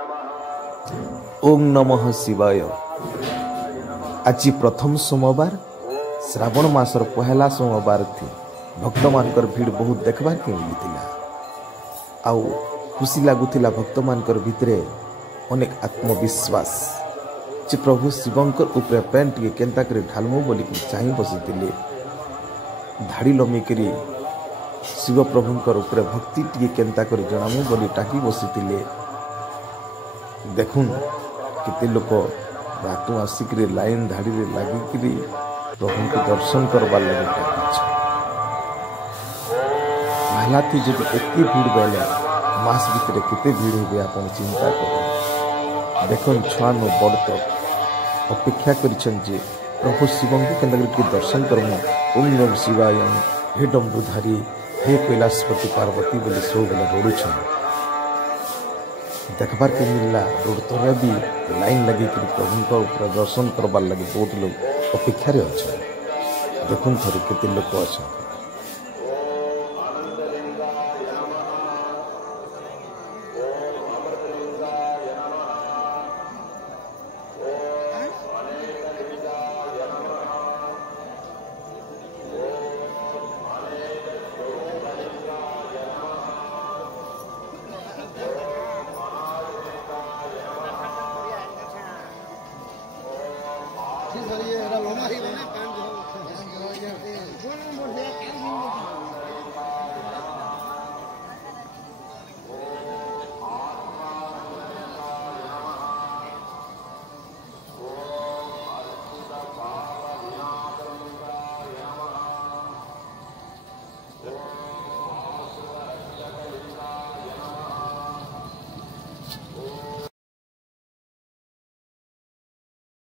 ओम नमः शिवाय। आज प्रथम सोमवार श्रावण मासर पहला सोमवार थी। भक्त मानकर भीड़ बहुत देखबार के मिलता। आउ खुशी लगुला भक्त मानकर भितरे अनेक आत्मविश्वास जे प्रभु शिवंकर उपरे पेंट के केन्ता करे ढालमु बोली चाहि बसीले। धाड़ी लमिकरी शिव प्रभुंकर उपरे भक्ति टी केन्ता करे जणामु बोली टाकी बसीले। देखुन केते लोक रातु आसिक लाइन धाड़ी लगिकी प्रभु को दर्शन करवार लगे पहला थी जब एत भीड़ बेले मास भितर केते भीड़ हो आप चिंता कर। देखुन छुआ नो बड़ तक अपेक्षा कर प्रभु शिव को दर्शन करमु। ओम नम शिवाय हे डम्बुधारी हे कैलाशपति पार्वती बोले सब बेले रोड़ देखबार के मिलला। रोड तरे भी लाइन लगे प्रभु दर्शन करवार लगे बहुत लोग अपेक्षार अच्छा। देखुन थोड़े केते लोक अच्छा।